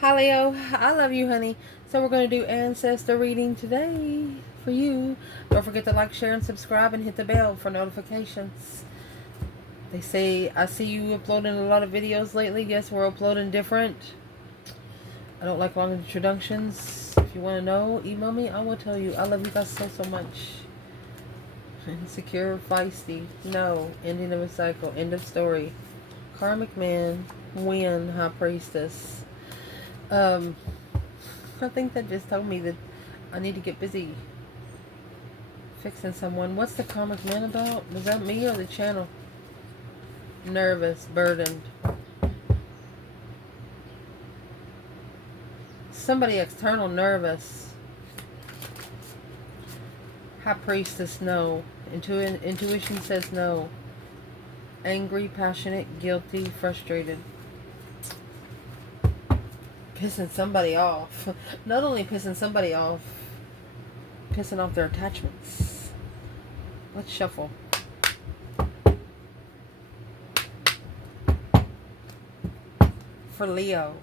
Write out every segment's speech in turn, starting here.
Hi Leo, I love you, honey. So we're going to do Ancestor reading today for you. Don't forget to like, share, and subscribe, and hit the bell for notifications. They say I see you uploading a lot of videos lately. Yes, we're uploading different. I don't like long introductions. If you want to know, email me. I will tell you. I love you guys so much. Insecure, feisty. No. Ending of a cycle. End of story. Karmic man. Win. High priestess. I think that just told me that I need to get busy fixing someone. What's the karmic man about? Was that me or the channel? Nervous, burdened. Somebody external nervous. High priestess, no. Intuition says no. Angry, passionate, guilty, frustrated. Pissing somebody off. Not only pissing somebody off, pissing off their attachments. Let's shuffle. For Leo.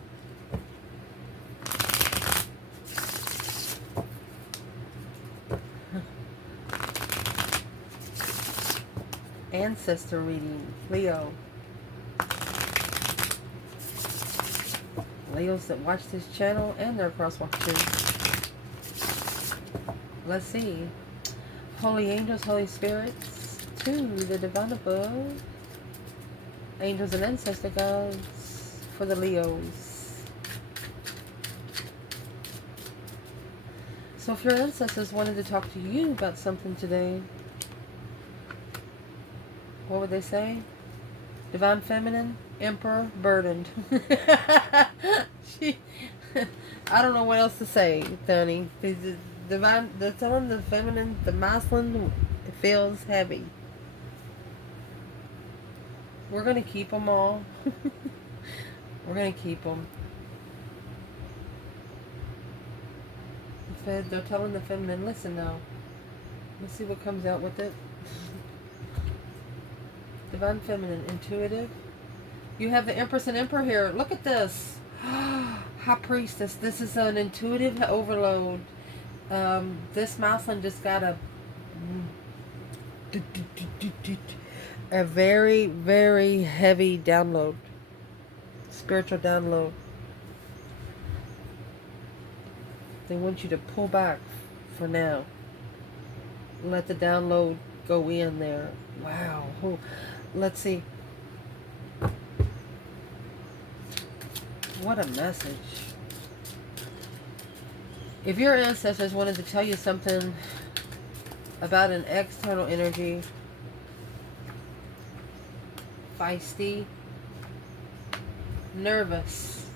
Ancestor reading. Leo. Leos that watch this channel and their cross watchers. Let's see. Holy angels, Holy spirits, to the divine above. Angels and ancestor gods for the Leos. So if your ancestors wanted to talk to you about something today, what would they say? Divine feminine, emperor, burdened. I don't know what else to say, Tony. The divine, the telling the feminine, the masculine, it feels heavy. We're gonna keep them all. We're gonna keep them. They're telling the feminine, listen now. Let's see what comes out with it. Divine feminine, intuitive. You have the Empress and Emperor here. Look at this. High priestess. This is an intuitive overload. This masculine just got a very, very heavy download. Spiritual download. They want you to pull back for now. Let the download go in there. Wow. Let's see. What a message. If your ancestors wanted to tell you something about an external energy, feisty, nervous,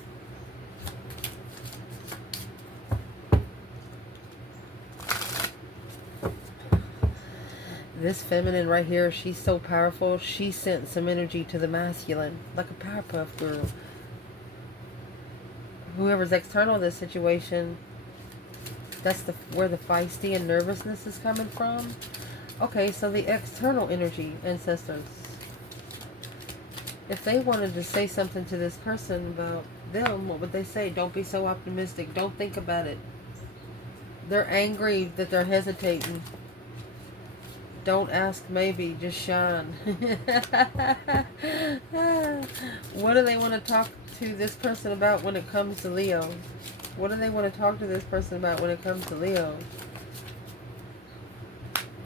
this feminine right here, she's so powerful. She sent some energy to the masculine, like a Powerpuff Girl. Whoever's external in this situation, that's where the feisty and nervousness is coming from. Okay, so the external energy, ancestors. If they wanted to say something to this person about them, what would they say? Don't be so optimistic. Don't think about it. They're angry that they're hesitating. Don't ask maybe, just shine. What do they want to talk to this person about when it comes to Leo? What do they want to talk to this person about when it comes to Leo?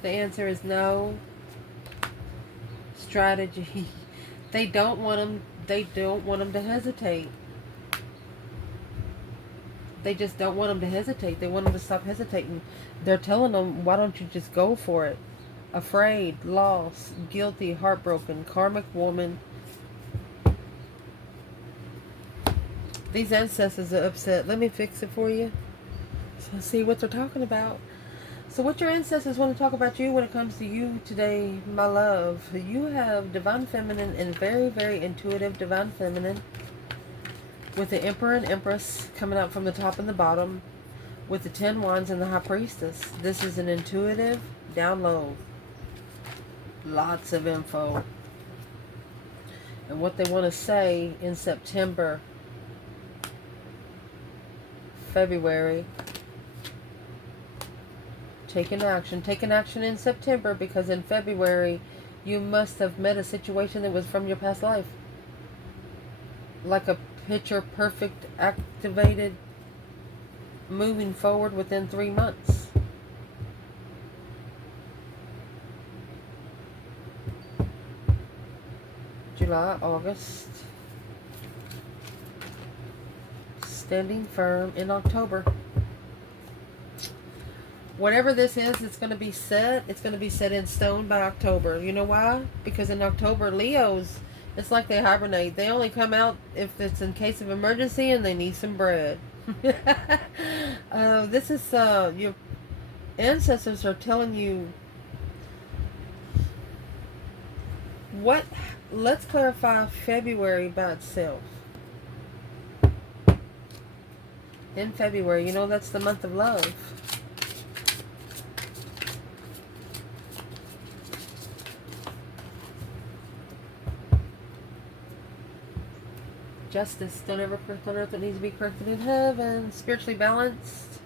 The answer is no. Strategy. They don't want them to hesitate. They just don't want them to hesitate. They want them to stop hesitating. They're telling them, why don't you just go for it? Afraid, lost, guilty, heartbroken, karmic woman. These ancestors are upset. Let me fix it for you. So see what they're talking about. So what your ancestors want to talk about you when it comes to you today, my love. You have divine feminine and very, very intuitive divine feminine. With the Emperor and Empress coming out from the top and the bottom. With the 10 Wands and the High Priestess. This is an intuitive download. Lots of info. And what they want to say in September. February. Taking action. Taking action in September, because in February you must have met a situation that was from your past life. Like a picture perfect, activated, moving forward within 3 months. July, August. Standing firm in October. Whatever this is, it's going to be set. It's going to be set in stone by October. You know why? Because in October, Leos, it's like they hibernate. They only come out if it's in case of emergency and they need some bread. This is, your ancestors are telling you what. Let's clarify February by itself. In February, you know that's the month of love. Justice. Don't ever correct on earth what needs to be corrected in heaven. Spiritually balanced.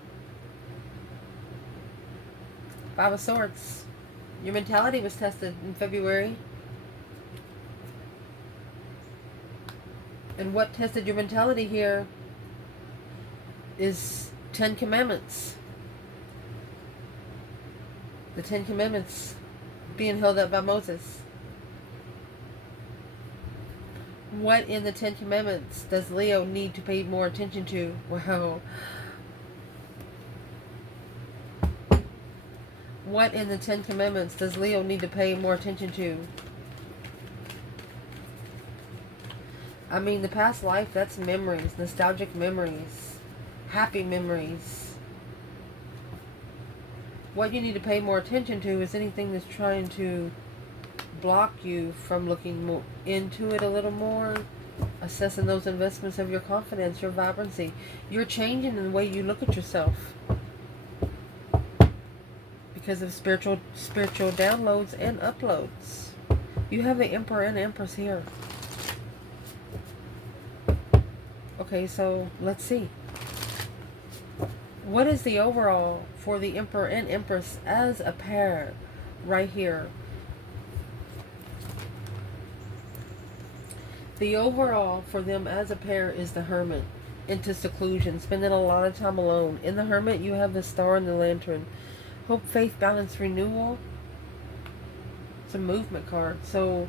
Five of Swords. Your mentality was tested in February. And what tested your mentality here is 10 Commandments. The 10 Commandments being held up by Moses. What in the 10 Commandments does Leo need to pay more attention to? Wow. What in the 10 Commandments does Leo need to pay more attention to? I mean, the past life, that's memories, nostalgic memories, happy memories. What you need to pay more attention to is anything that's trying to block you from looking more into it a little more, assessing those investments of your confidence, your vibrancy. You're changing in the way you look at yourself because of spiritual downloads and uploads. You have the Emperor and Empress here. Okay, so let's see. What is the overall for the Emperor and Empress as a pair right here? The overall for them as a pair is the Hermit. Into seclusion, spending a lot of time alone. In the Hermit, you have the Star and the Lantern. Hope, faith, balance, renewal. It's a movement card. So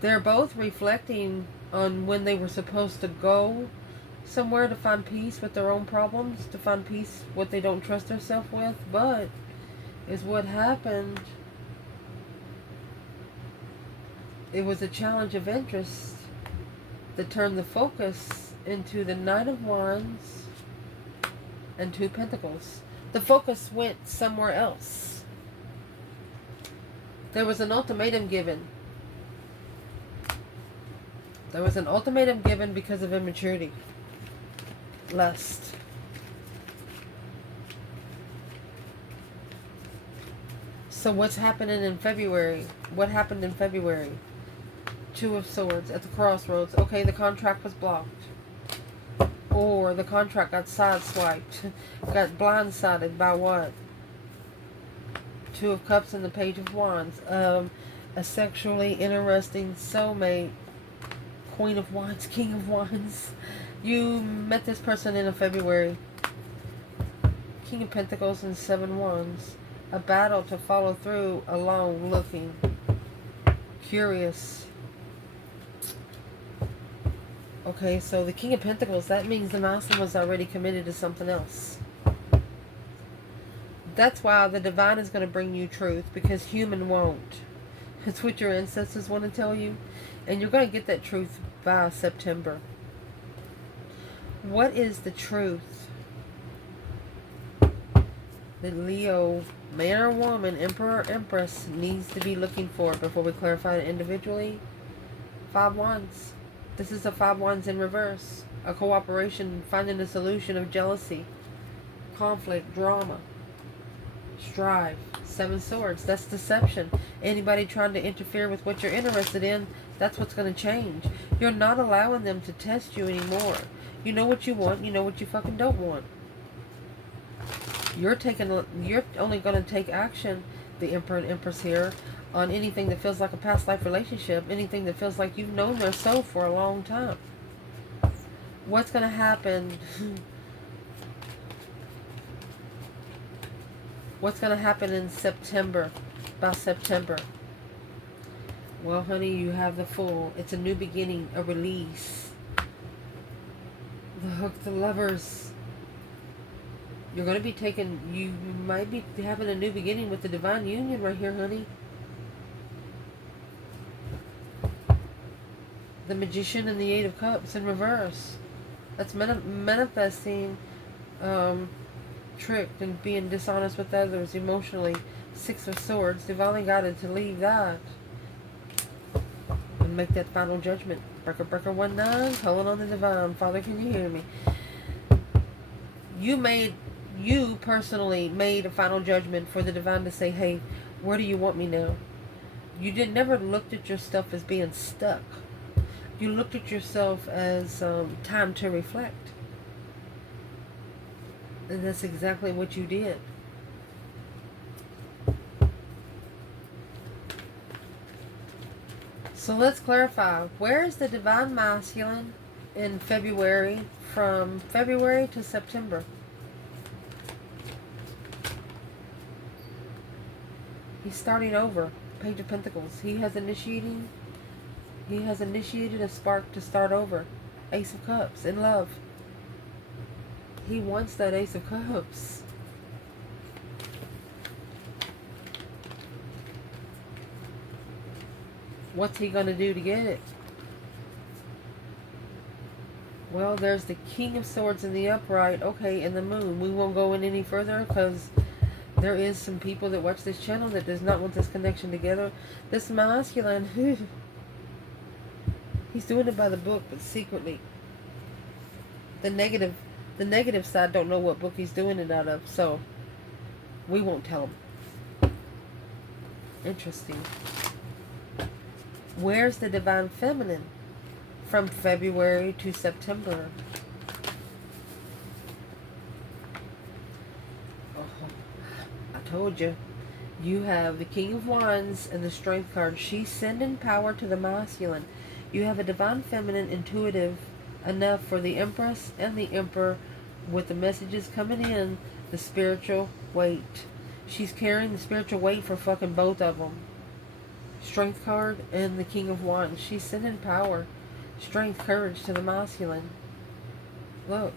they're both reflecting on when they were supposed to go somewhere to find peace with their own problems, to find peace what they don't trust themselves with, but is what happened. It was a challenge of interest that turned the focus into the Knight of Wands and Two Pentacles. The focus went somewhere else. There was an ultimatum given. There was an ultimatum given because of immaturity. Lust. So what's happening in February? What happened in February? Two of Swords at the crossroads. Okay, the contract was blocked. Or the contract got sideswiped. Got blindsided by what? Two of Cups and the Page of Wands. A sexually interesting soulmate. Queen of Wands, King of Wands. You met this person in February. King of Pentacles and Seven Wands. A battle to follow through, alone, looking. Curious. Okay, so the King of Pentacles, that means the master was already committed to something else. That's why the divine is going to bring you truth, because human won't. It's what your ancestors want to tell you. And you're going to get that truth by September. What is the truth that Leo, man or woman, Emperor or Empress, needs to be looking for before we clarify it individually? Five Wands. This is a Five Wands in reverse. A cooperation, finding a solution of jealousy, conflict, drama, strife. Seven Swords. That's deception. Anybody trying to interfere with what you're interested in, That's what's going to change. You're not allowing them to test you anymore. You know what you want. You know what you fucking don't want. You're only going to take action, the Emperor and Empress here, on anything that feels like a past life relationship, anything that feels like you've known their soul for a long time. What's going to happen? What's going to happen in September? About September. Well, honey, you have the Fool. It's a new beginning, a release. The Hook, the Lovers. You're going to be you might be having a new beginning with the Divine Union right here, honey. The Magician and the Eight of Cups in reverse. That's manifesting, tricked and being dishonest with others emotionally. Six of Swords, divinely guided to leave that and make that final judgment. Breaker 19, calling on the divine. Father, can you hear me? You personally made a final judgment for the divine to say, hey, where do you want me now? You never looked at your stuff as being stuck. You looked at yourself as time to reflect. And that's exactly what you did. So let's clarify. Where is the Divine Masculine in February, from February to September? He's starting over. Page of Pentacles. He has initiated a spark to start over. Ace of Cups in love. He wants that Ace of Cups. What's he going to do to get it? Well, there's the King of Swords in the upright. Okay, and the Moon. We won't go in any further because there is some people that watch this channel that does not want this connection together. This masculine, he's doing it by the book, but secretly. The negative side don't know what book he's doing it out of, so we won't tell him. Interesting. Where's the Divine Feminine from February to September? I told you. You have the King of Wands and the Strength card. She's sending power to the masculine. You have a Divine Feminine, intuitive enough for the Empress and the Emperor, with the messages coming in, the spiritual weight. She's carrying the spiritual weight for fucking both of them. Strength card and the King of Wands. She's sending power, strength, courage to the masculine. Look,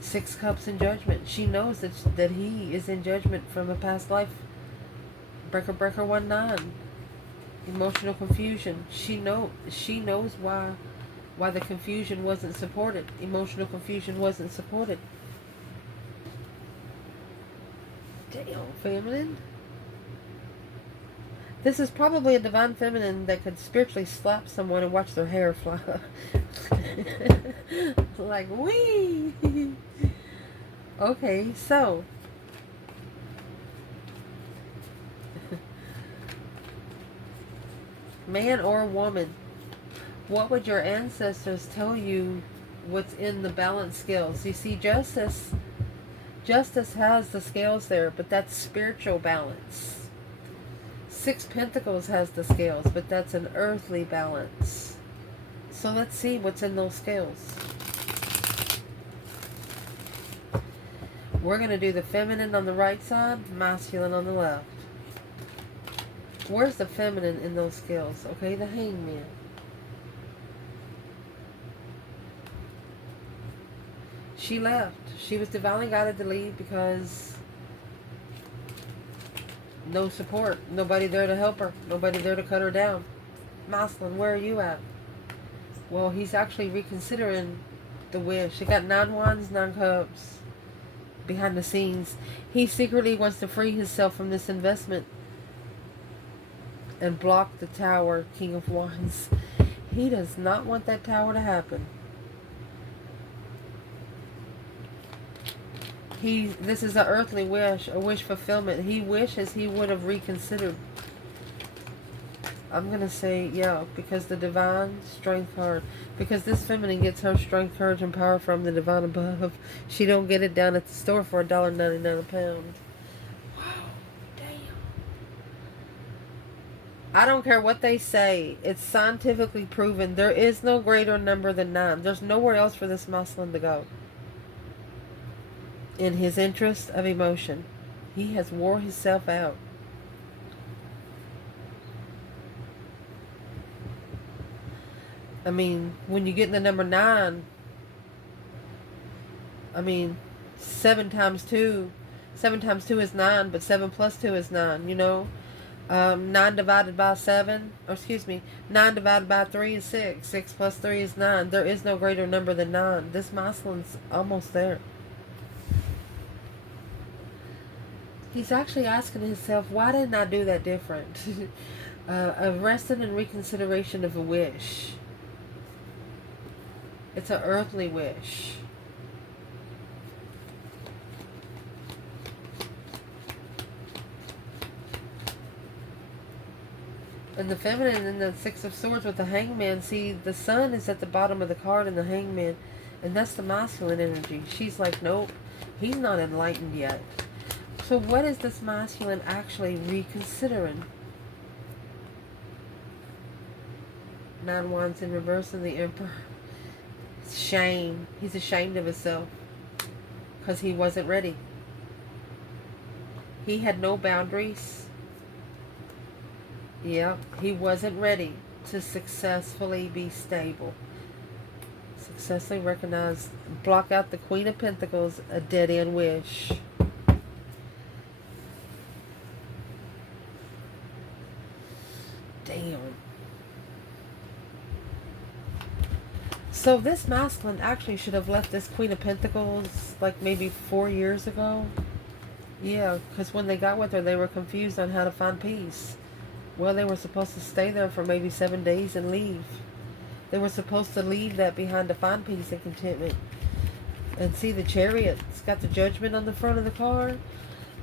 Six Cups in Judgment. She knows that he is in judgment from a past life. Breaker 19. Emotional confusion. She knows why the confusion wasn't supported. Emotional confusion wasn't supported. Damn, feminine. This is probably a Divine Feminine that could spiritually slap someone and watch their hair fly. Like, wee! Okay, so. Man or woman, what would your ancestors tell you what's in the balance scales? You see, Justice has the scales there, but that's spiritual balance. Six Pentacles has the scales, but that's an earthly balance. So let's see what's in those scales. We're going to do the feminine on the right side, masculine on the left. Where's the feminine in those scales? Okay, the Hangman. She left. She was divinely guided to leave because no support. Nobody there to help her. Nobody there to cut her down. Masculine, where are you at? Well, he's actually reconsidering the wish. He got 9 Wands, 9 Cups. Behind the scenes, he secretly wants to free himself from this investment and block the Tower, King of Wands. He does not want that Tower to happen. This is an earthly wish, a wish fulfillment. He wishes he would have reconsidered. I'm going to say, yeah, because the divine strength card. Because this feminine gets her strength, courage, and power from the divine above. She don't get it down at the store for $1.99 a pound. Wow, damn. I don't care what they say. It's scientifically proven. There is no greater number than 9. There's nowhere else for this masculine to go. In his interest of emotion, he has wore himself out. I mean, when you get in the number 9, I mean, 7 times 2 is 9, but 7 plus 2 is 9, you know. 9 divided by 7, or excuse me, 9 divided by 3 is 6. 6 plus 3 is 9. There is no greater number than 9. This masculine's almost there. He's actually asking himself, why didn't I do that different? Arrested in reconsideration of a wish. It's an earthly wish. And the feminine in the Six of Swords with the Hangman, see, the sun is at the bottom of the card in the Hangman, and that's the masculine energy. She's like, nope, he's not enlightened yet. So what is this masculine actually reconsidering? 9 Wands in reverse and the Emperor. Shame. He's ashamed of himself because he wasn't ready. He had no boundaries. Yeah, he wasn't ready to successfully be stable. Successfully recognize, block out the Queen of Pentacles, a dead-end wish. Damn. So this masculine actually should have left this Queen of Pentacles like maybe 4 years ago. Yeah, because when they got with her, they were confused on how to find peace. Well, they were supposed to stay there for maybe 7 days and leave. They were supposed to leave that behind to find peace and contentment. And see, the Chariot, it's got the Judgment on the front of the card.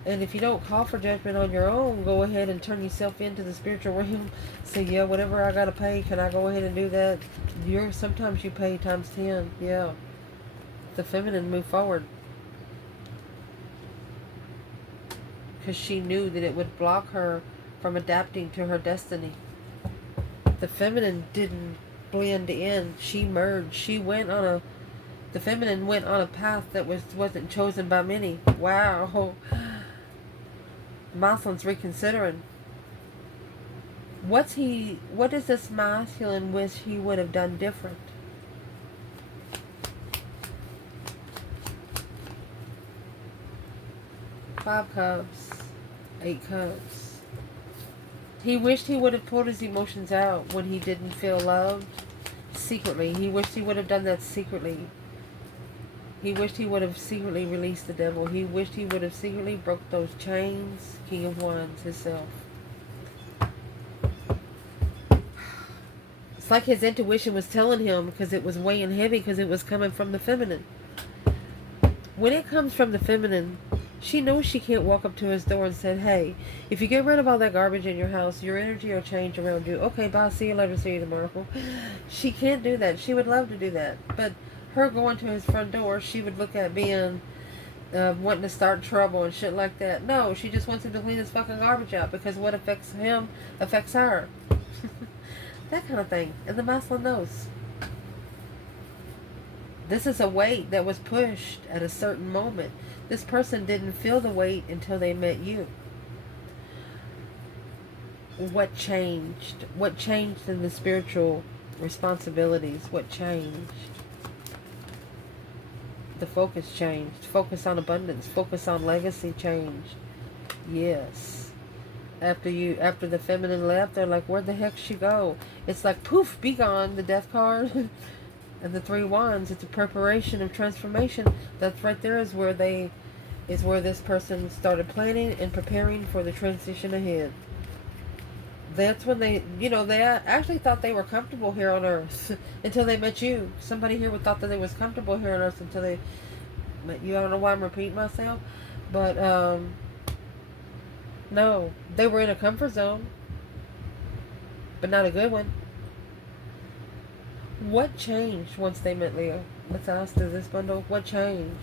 And if you don't call for judgment on your own, go ahead and turn yourself into the spiritual realm. Say, yeah, whatever I got to pay, can I go ahead and do that? Sometimes you pay times 10. Yeah. The feminine moved forward. Because she knew that it would block her from adapting to her destiny. The feminine didn't blend in. She merged. The feminine went on a path that wasn't chosen by many. Wow. Masculine's reconsidering. What does this masculine wish he would have done different? Five Cups, 8 Cups. He wished he would have pulled his emotions out when he didn't feel loved. Secretly. He wished he would have done that secretly. He wished he would have secretly released the devil. He wished he would have secretly broke those chains. King of Wands himself. It's like his intuition was telling him, because it was weighing heavy, because it was coming from the feminine. When it comes from the feminine, she knows she can't walk up to his door and say, hey, if you get rid of all that garbage in your house, your energy will change around you. Okay, bye, see you later, see you tomorrow. She can't do that. She would love to do that. But her going to his front door, she would look at being wanting to start trouble and shit like that. No, she just wants him to clean his fucking garbage out, because what affects him affects her. That kind of thing. And the masculine knows. This is a weight that was pushed at a certain moment. This person didn't feel the weight until they met you. What changed? What changed in the spiritual responsibilities? What changed? The focus changed. Focus on abundance. Focus on legacy changed. Yes. After the feminine left, they're like, where'd the heck she go? It's like, poof, be gone, the death card. And the 3 Wands, it's a preparation of transformation. That's right there is where this person started planning and preparing for the transition ahead. That's when they actually thought they were comfortable here on Earth until they met you. Somebody here would thought that they was comfortable here on Earth until they met you. I don't know why I'm repeating myself, but no, they were in a comfort zone. but not a good one. What changed once they met Leo? Let's ask this bundle. What changed?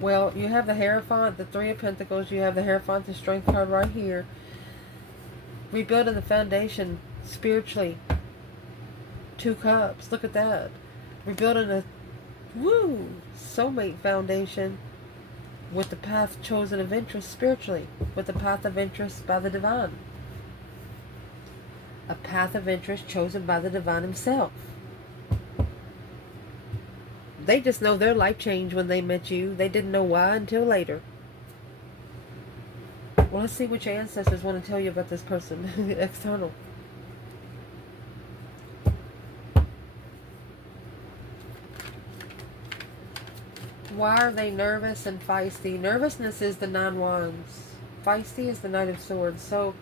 Well, you have the Hierophant, the Three of Pentacles. You have the Hierophant, the Strength card right here. Rebuilding the foundation spiritually. Two Cups. Look at that. Rebuilding a soulmate foundation with the path chosen of interest spiritually. With the path of interest by the divine. A path of interest chosen by the divine himself. They just know their life changed when they met you. They didn't know why until later. Well, let's see what your ancestors want to tell you about this person. External. Why are they nervous and feisty? Nervousness is the Nine Wands. Feisty is the Knight of Swords. So,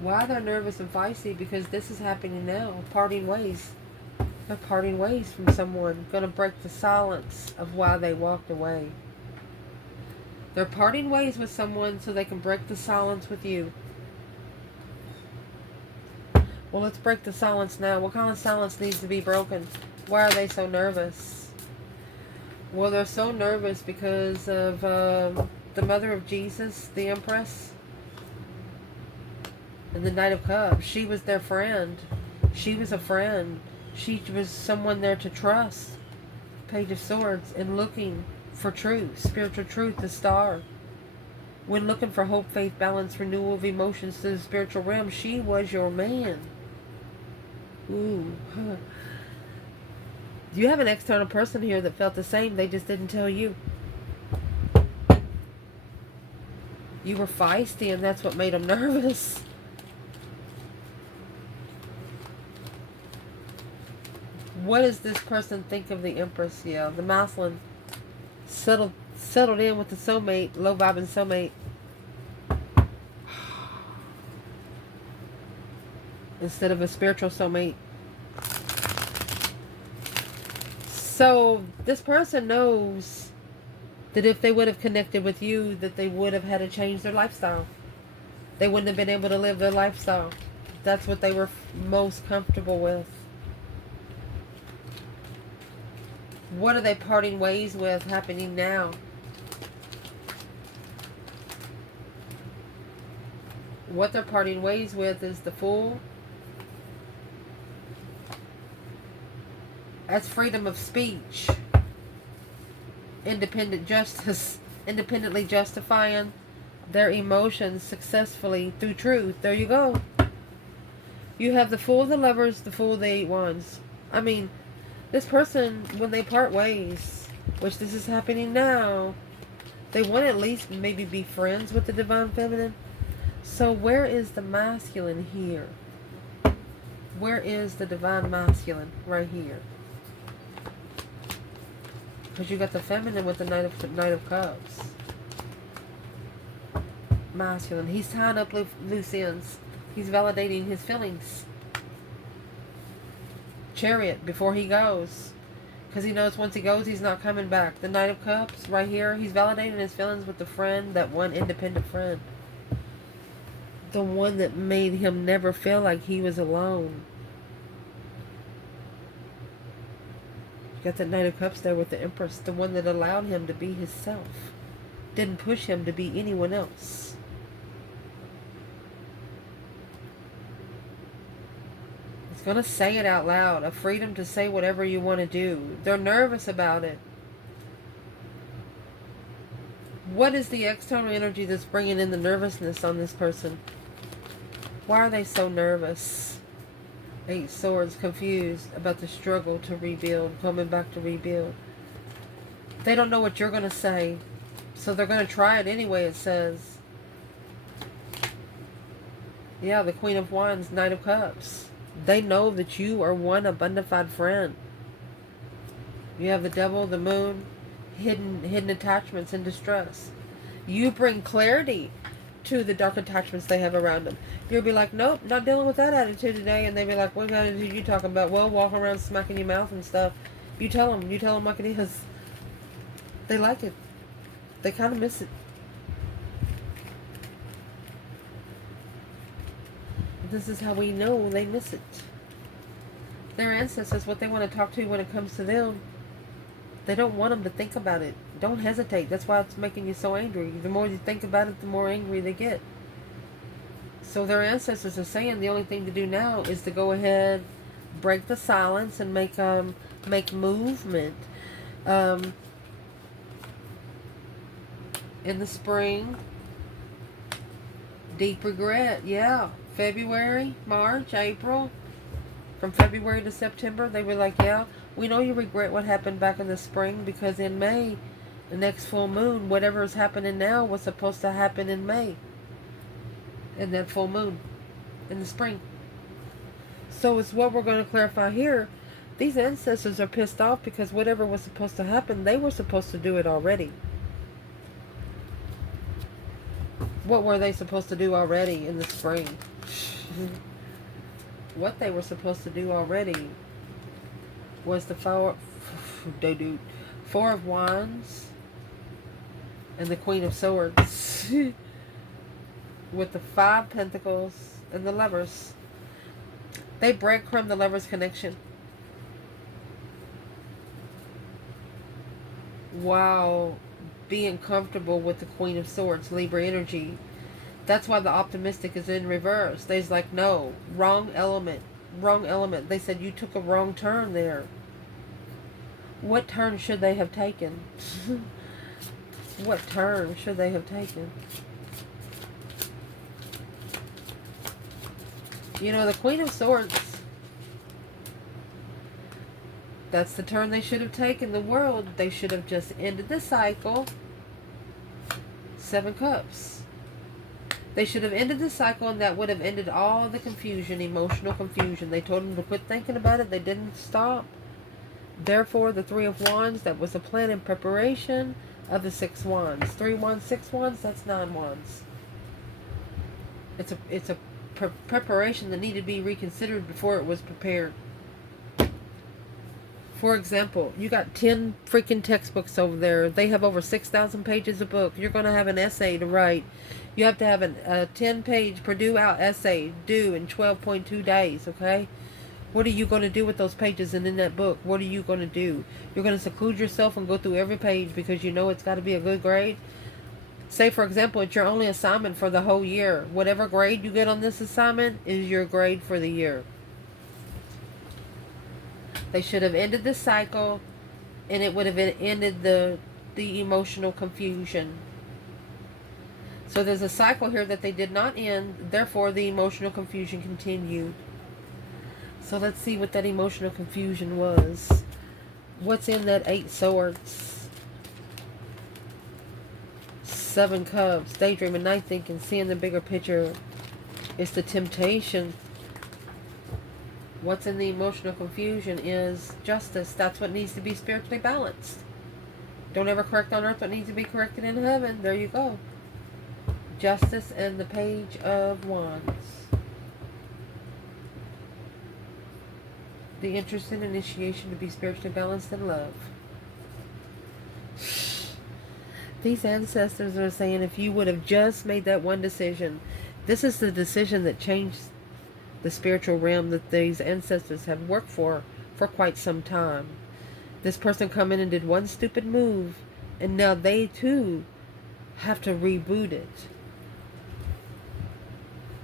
why they're nervous and feisty? Because this is happening now. Parting ways. They're parting ways from someone. Going to break the silence of why they walked away. They're parting ways with someone so they can break the silence with you. Well, let's break the silence now. What kind of silence needs to be broken? Why are they so nervous? Well, they're so nervous because of the mother of Jesus, the Empress, and the Knight of Cups. She was their friend. She was a friend. She was someone there to trust. Page of Swords. And looking for truth. Spiritual truth. The Star. When looking for hope, faith, balance, renewal of emotions to the spiritual realm, she was your man. Ooh. You have an external person here that felt the same. They just didn't tell you. You were feisty and that's what made them nervous. What does this person think of the Empress? Yeah, the masculine settled in with the soulmate, low vibing soulmate. Instead of a spiritual soulmate. So this person knows that if they would have connected with you, that they would have had to change their lifestyle. They wouldn't have been able to live their lifestyle. That's what they were most comfortable with. What are they parting ways with happening now? What they're parting ways with is the Fool. That's freedom of speech. Independent justice. Independently justifying their emotions successfully through truth. There you go. You have the Fool of the Lovers, the Fool of the Eight Wands. I mean, this person, when they part ways, which this is happening now, they want to at least maybe be friends with the Divine Feminine. So where is the masculine here? Where is the Divine Masculine? Right here. Because you got the Feminine with the Knight of Cups. Masculine. He's tying up loose ends. He's validating his feelings. Chariot before he goes, because he knows once he goes he's not coming back. The Knight of Cups right here, he's validating his feelings with the friend, that one independent friend, the one that made him never feel like he was alone. You got the Knight of Cups there with the Empress, the one that allowed him to be himself, didn't push him to be anyone else. Going to say it out loud. A freedom to say whatever you want to do. They're nervous about it. What is the external energy that's bringing in the nervousness on this person? Why are they so nervous? Eight Swords, confused about the struggle to rebuild, coming back to rebuild. They don't know what you're going to say, so they're going to try it anyway, it says. Yeah, the Queen of Wands, Knight of Cups. They know that you are one abundified friend. You have the Devil, the Moon, hidden attachments and distress. You bring clarity to the dark attachments they have around them. You'll be like, nope, not dealing with that attitude today. And they'll be like, what attitude are you talking about? Well, walking around smacking your mouth and stuff. You tell them like it is. They like it. They kind of miss it. This is how we know they miss it. Their ancestors, what they want to talk to when it comes to them, they don't want them to think about it. Don't hesitate. That's why it's making you so angry. The more you think about it, the more angry they get. So their ancestors are saying the only thing to do now is to go ahead, break the silence, and make movement. In the spring, deep regret. Yeah, February, March, April. From February to September, they were like, yeah, we know you regret what happened back in the spring, because in May, the next full moon, whatever is happening now was supposed to happen in May. In that full moon. In the spring. So it's what we're going to clarify here. These ancestors are pissed off because whatever was supposed to happen, they were supposed to do it already. What were they supposed to do already in the spring? What they were supposed to do already was the Four of Wands and the Queen of Swords with the Five Pentacles and the Lovers. They breadcrumb the Lovers connection. While being comfortable with the Queen of Swords, Libra energy. That's why the optimistic is in reverse. They's like, no, wrong element. Wrong element. They said you took a wrong turn there. What turn should they have taken? What turn should they have taken? You know, the Queen of Swords, that's the turn they should have taken. The world, they should have just ended the cycle. Seven Cups. They should have ended the cycle, and that would have ended all the confusion, emotional confusion. They told them to quit thinking about it. They didn't stop. Therefore, the Three of Wands, that was a plan in preparation of the Six Wands. 3 Wands, 6 Wands, that's 9 Wands. It's a preparation that needed to be reconsidered before it was prepared. For example, you got 10 freaking textbooks over there. They have over 6,000 pages of book. You're going to have an essay to write. You have to have a 10-page Purdue out essay due in 12.2 days, okay? What are you going to do with those pages and in that book? What are you going to do? You're going to seclude yourself and go through every page because you know it's got to be a good grade? Say, for example, it's your only assignment for the whole year. Whatever grade you get on this assignment is your grade for the year. They should have ended the cycle, and it would have ended the emotional confusion. So there's a cycle here that they did not end, therefore the emotional confusion continued. So let's see what that emotional confusion was. What's in that 8 Swords? 7 Cups, daydreaming, night thinking, seeing the bigger picture. It's the temptation. What's in the emotional confusion is justice. That's what needs to be spiritually balanced. Don't ever correct on earth what needs to be corrected in heaven. There you go. Justice and the Page of Wands. The interest in initiation to be spiritually balanced and love. These ancestors are saying if you would have just made that one decision, this is the decision that changed the spiritual realm that these ancestors have worked for quite some time. This person come in and did one stupid move, and now they too have to reboot it.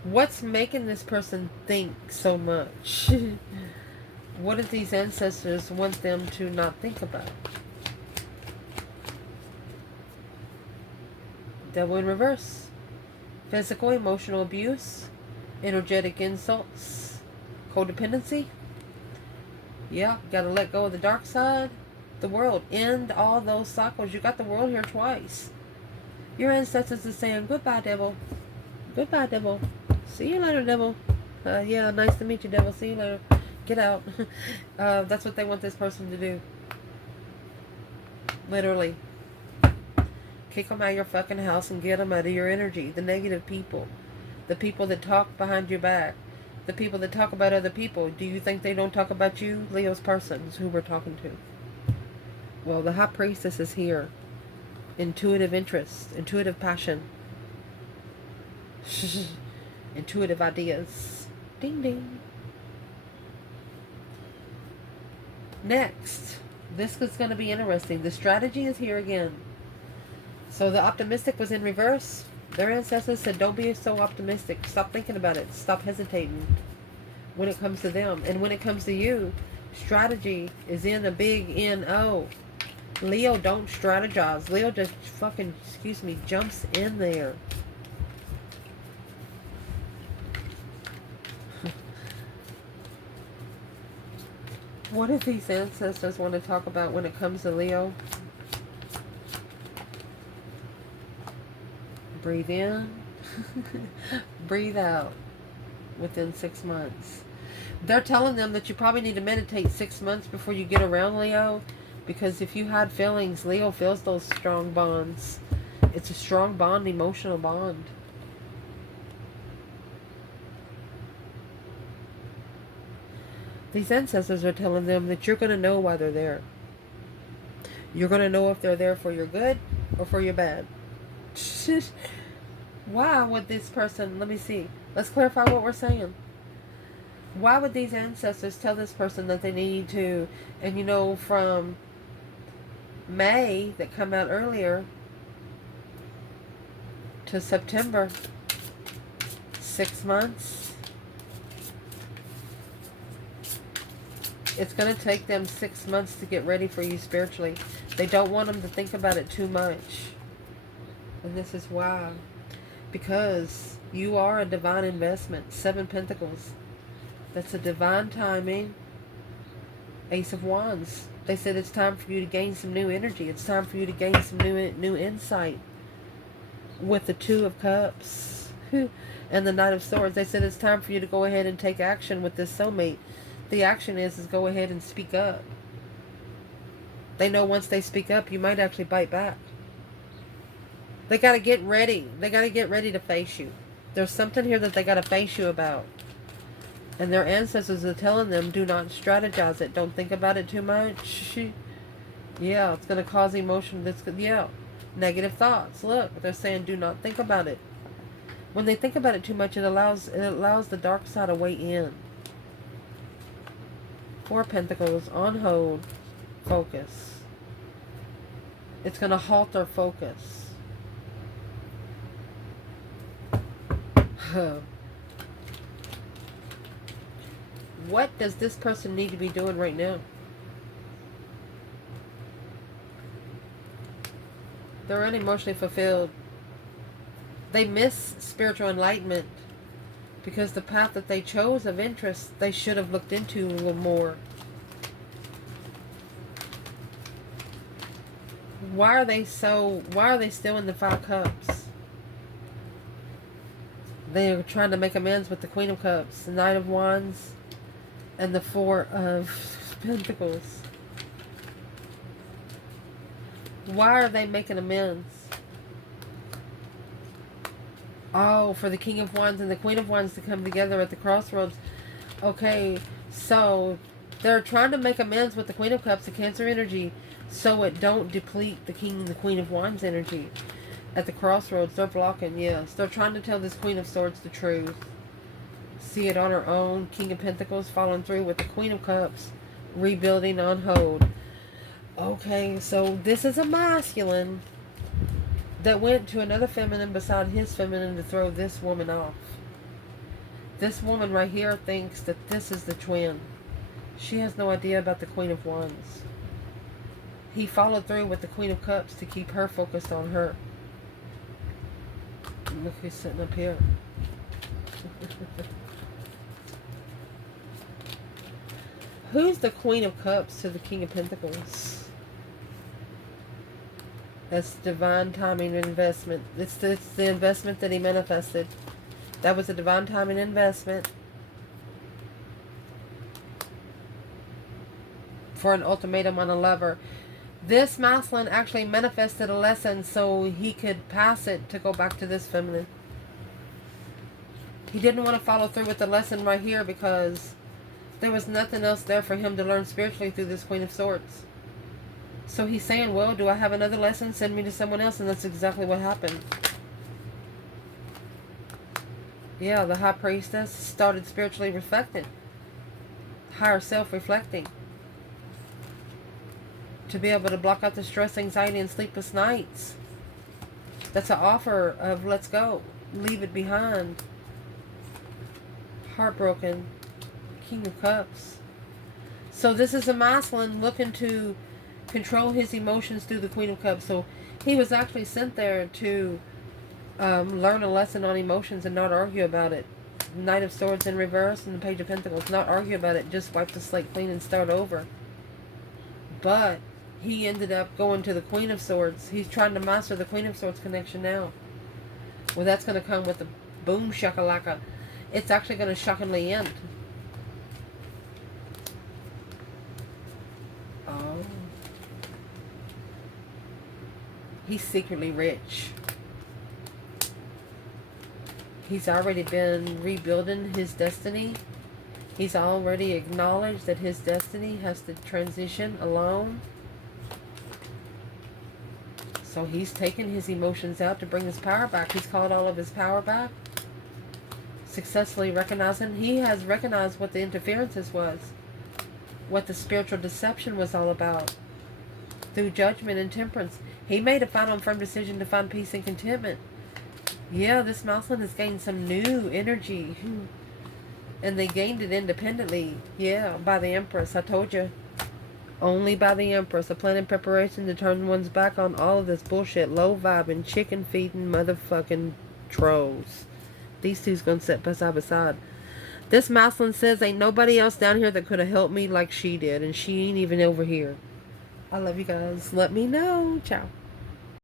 What's making this person think so much? What do these ancestors want them to not think about? Devil in reverse. Physical, emotional abuse. Energetic insults. Codependency. Yeah, gotta let go of the dark side. The world. End all those cycles. You got the world here twice. Your ancestors are saying, goodbye, devil. Goodbye, devil. See you later, devil. Yeah, nice to meet you, devil. See you later. Get out. That's what they want this person to do. Literally. Kick them out of your fucking house and get them out of your energy. The negative people. The people that talk behind your back. The people that talk about other people. Do you think they don't talk about you? Leo's persons who we're talking to. Well, the High Priestess is here. Intuitive interest. Intuitive passion. Intuitive ideas. Ding ding. Next, this is going to be interesting. The strategy is here again. So the optimistic was in reverse. Their ancestors said, don't be so optimistic. Stop thinking about it. Stop hesitating when it comes to them. And when it comes to you, strategy is in a big N-O. Leo don't strategize. Leo just fucking, excuse me, jumps in there. What if these ancestors want to talk about when it comes to Leo? Breathe in. Breathe out within 6 months. They're telling them that you probably need to meditate 6 months before you get around Leo. Because if you had feelings, Leo feels those strong bonds. It's a strong bond, emotional bond. These ancestors are telling them that you're going to know why they're there. You're going to know if they're there for your good or for your bad. Why would this person, let me see. Let's clarify what we're saying. Why would these ancestors tell this person that they need to, and you know, from May that come out earlier to September, 6 months. It's going to take them 6 months to get ready for you spiritually. They don't want them to think about it too much. And this is why. Because you are a divine investment. 7 Pentacles. That's a divine timing. Ace of Wands. They said it's time for you to gain some new energy. It's time for you to gain some new insight. With the Two of Cups and the Knight of Swords, they said it's time for you to go ahead and take action with this soulmate. The action is go ahead and speak up. They know once they speak up, you might actually bite back. They got to get ready. They got to get ready to face you. There's something here that they got to face you about. And their ancestors are telling them, do not strategize it. Don't think about it too much. Yeah, it's going to cause emotion. Yeah, negative thoughts. Look, they're saying, do not think about it. When they think about it too much, it allows the dark side to weigh in. 4 Pentacles, on hold, focus. It's going to halt their focus. What does this person need to be doing right now? They're unemotionally fulfilled. They miss spiritual enlightenment because the path that they chose of interest, they should have looked into a little more. Why are they still in the 5 Cups? They're trying to make amends with the Queen of Cups, the Knight of Wands, and the 4 of Pentacles. Why are they making amends? Oh, for the King of Wands and the Queen of Wands to come together at the crossroads. Okay, so they're trying to make amends with the Queen of Cups, the Cancer energy, so it don't deplete the King and the Queen of Wands energy. At the crossroads, they're blocking, yes. They're trying to tell this Queen of Swords the truth. See it on her own. King of Pentacles following through with the Queen of Cups. Rebuilding on hold. Okay, so this is a masculine that went to another feminine beside his feminine to throw this woman off. This woman right here thinks that this is the twin. She has no idea about the Queen of Wands. He followed through with the Queen of Cups to keep her focused on her. Look who's sitting up here. Who's the Queen of Cups to the King of Pentacles? That's divine timing investment. It's the investment that he manifested. That was a divine timing investment for an ultimatum on a lover. This masculine actually manifested a lesson so he could pass it to go back to this feminine. He didn't want to follow through with the lesson right here because there was nothing else there for him to learn spiritually through this Queen of Swords. So he's saying, well, do I have another lesson? Send me to someone else. And that's exactly what happened. Yeah, the high priestess started spiritually reflecting. Higher self reflecting. To be able to block out the stress, anxiety, and sleepless nights. That's an offer of let's go. Leave it behind. Heartbroken. King of Cups. So this is a masculine looking to control his emotions through the Queen of Cups. So he was actually sent there to learn a lesson on emotions and not argue about it. Knight of Swords in reverse and the Page of Pentacles. Not argue about it. Just wipe the slate clean and start over. But he ended up going to the Queen of Swords. He's trying to master the Queen of Swords connection now. Well, that's going to come with the boom shakalaka. It's actually going to shockingly end. Oh. He's secretly rich. He's already been rebuilding his destiny. He's already acknowledged that his destiny has to transition alone. So he's taken his emotions out to bring his power back. He's called all of his power back. Successfully recognizing. He has recognized what the interferences was. What the spiritual deception was all about. Through judgment and temperance. He made a final and firm decision to find peace and contentment. Yeah, this masculine has gained some new energy. And they gained it independently. Yeah, by the Empress. I told you. Only by the Empress. A plan in preparation to turn one's back on all of this bullshit. Low vibing, chicken feeding, motherfucking trolls. These two's gonna sit side by side. This masculine says ain't nobody else down here that could have helped me like she did. And she ain't even over here. I love you guys. Let me know. Ciao.